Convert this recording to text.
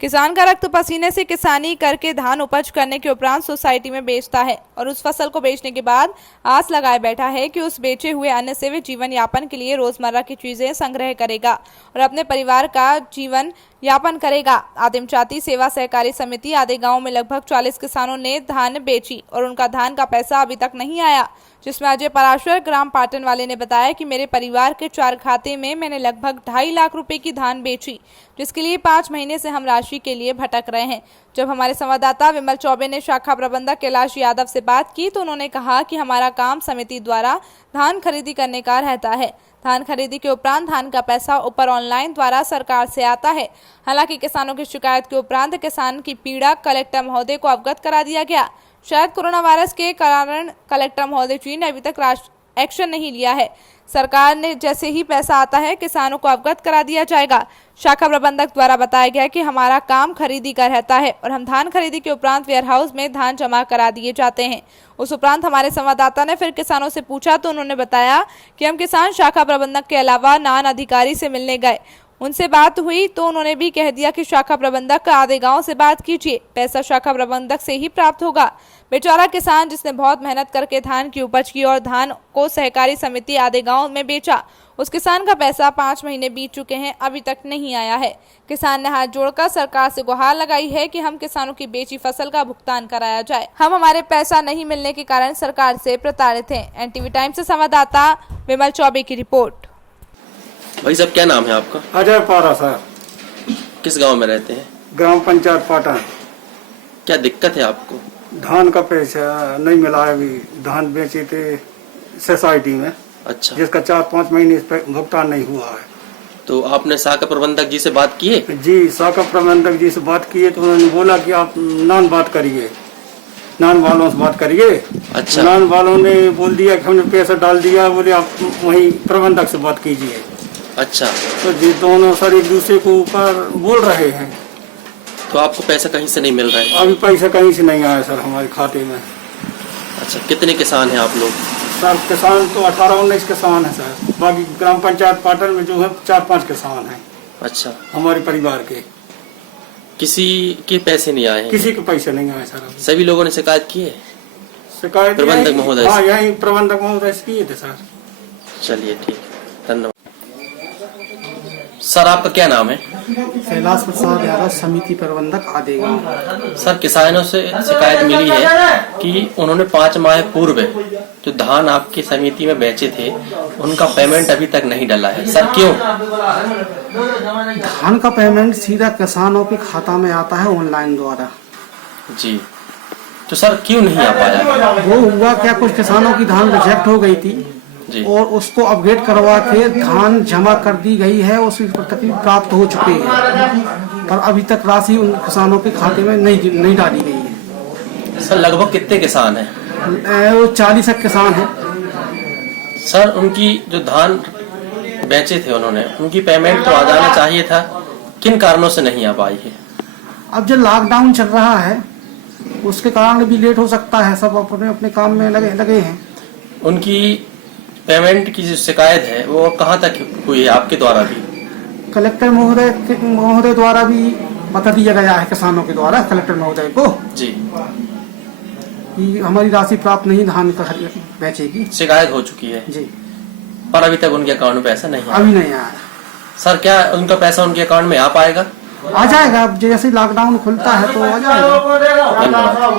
किसान का रक्त पसीने से किसानी करके धान उपज करने के उपरांत सोसाइटी में बेचता है और उस फसल को बेचने के बाद आस लगाए बैठा है कि उस बेचे हुए अन्न से वे जीवन यापन के लिए रोजमर्रा की चीजें संग्रह करेगा और अपने परिवार का जीवन यापन करेगा। आदिम जाति सेवा सहकारी समिति आदि गांव में लगभग 40 किसानों ने धान बेची और उनका धान का पैसा अभी तक नहीं आया, जिसमें अजय पराशर ग्राम पाटन वाले ने बताया कि मेरे परिवार के 4 खाते में मैंने लगभग 2.5 लाख रुपए की धान बेची, जिसके लिए 5 महीने से हम राशि के लिए भटक रहे हैं। जब हमारे संवाददाता विमल चौबे ने शाखा प्रबंधक कैलाश यादव से बात की तो उन्होंने कहा कि हमारा काम समिति द्वारा धान खरीदी करने का रहता है। धान खरीदी के उपरांत धान का पैसा ऊपर ऑनलाइन द्वारा सरकार से आता है। हालांकि किसानों की शिकायत के उपरांत किसान की पीड़ा कलेक्टर महोदय को अवगत करा दिया गया। शायद कोरोना वायरस के कारण कलेक्टर महोदय जी ने अभी तक एक्शन नहीं लिया है। सरकार ने जैसे ही पैसा आता है किसानों को अवगत करा दिया जाएगा। शाखा प्रबंधक द्वारा बताया गया कि हमारा काम खरीदी का रहता है और हम धान खरीदी के उपरांत वेयरहाउस में धान जमा करा दिए जाते हैं। उस उपरांत हमारे संवाददाता ने फिर किसानों से पूछा तो उन्होंने बताया कि हम किसान शाखा प्रबंधक के अलावा नान अधिकारी से मिलने गए, उनसे बात हुई तो उन्होंने भी कह दिया कि शाखा प्रबंधक का आधे गांव से बात कीजिए, पैसा शाखा प्रबंधक से ही प्राप्त होगा। बेचारा किसान जिसने बहुत मेहनत करके धान की उपज की और धान को सहकारी समिति आधे गांव में बेचा, उस किसान का पैसा 5 महीने बीत चुके हैं, अभी तक नहीं आया है। किसान ने हाथ जोड़कर सरकार से गुहार लगाई है कि हम किसानों की बेची फसल का भुगतान कराया जाए। हम हमारे पैसा नहीं मिलने के कारण सरकार से प्रताड़ित हैं। एनटीवी टाइम्स से संवाददाता विमल चौबे की रिपोर्ट। भाई साहब, क्या नाम है आपका? अजय पारा सर। किस गांव में रहते हैं? ग्राम पंचायत पाटन। क्या दिक्कत है आपको? धान का पैसा नहीं मिला है, अभी धान बेचे थे सोसाइटी में। अच्छा। जिसका 4-5 महीने इस पे भुगतान नहीं हुआ है। तो आपने शाखा प्रबंधक जी से बात की है? जी, शाखा प्रबंधक जी से बात की है तो उन्होंने बोला कि आप नान बात करिए, नान वालों से बात करिए। अच्छा। नान वालों ने बोल दिया कि हमने पैसा डाल दिया, बोले आप वही प्रबंधक से बात कीजिए। अच्छा। तो जी दोनों सर एक दूसरे को ऊपर बोल रहे हैं। तो आपको पैसा कहीं से नहीं मिल रहा है? अभी पैसा कहीं से नहीं आया सर हमारे खाते में। अच्छा, कितने किसान हैं आप लोग? सर किसान तो 18-19 किसान है सर। बाकी ग्राम पंचायत पाटन में जो है 4-5 किसान हैं। अच्छा। हमारे परिवार के किसी के पैसे नहीं आए हैं? किसी के पैसे नहीं आए सर। सभी लोगों ने शिकायत की है? शिकायत प्रबंधक महोदय? हाँ, यही प्रबंधक महोदय से किए थे सर। चलिए ठीक, धन्यवाद। सर, आपका क्या नाम है? कैलाश प्रसाद यादव, समिति प्रबंधक आदेगांव। सर, किसानों से शिकायत मिली है कि उन्होंने 5 माह पूर्व जो धान आपकी समिति में बेचे थे उनका पेमेंट अभी तक नहीं डाला है। सर, क्यों? धान का पेमेंट सीधा किसानों के खाता में आता है ऑनलाइन द्वारा। जी, तो सर क्यों नहीं आ पाया? वो हुआ क्या, कुछ किसानों की धान रिजेक्ट हो गई थी जी। और उसको अपडेट करवा के धान जमा कर दी गई है, उसकी तकरीब प्राप्त हो चुकी है, पर अभी तक राशि उन किसानों के खाते में नहीं डाली गई है। सर, लगभग कितने किसान हैं? वो 40 किसान हैं। सर, उनकी जो धान बेचे थे उन्होंने, उनकी पेमेंट तो आ जाना चाहिए था, किन कारणों से नहीं आ पाई है? अब जो लॉकडाउन चल रहा है उसके कारण भी लेट हो सकता है, सब अपने अपने काम में लगे हैं। उनकी पेमेंट की जो शिकायत है वो कहाँ तक हुई है आपके द्वारा भी? कलेक्टर महोदय द्वारा भी बता दिया गया है किसानों के द्वारा कलेक्टर महोदय को जी कि हमारी राशि प्राप्त नहीं धान का बेचे की शिकायत हो चुकी है जी, पर अभी तक उनके अकाउंट में पैसा नहीं आया। अभी नहीं आया। सर, क्या उनका पैसा उनके अकाउंट में आ पाएगा? आ जाएगा, अब जैसे लॉकडाउन खुलता है तो आ जाएगा। धन्यवाद।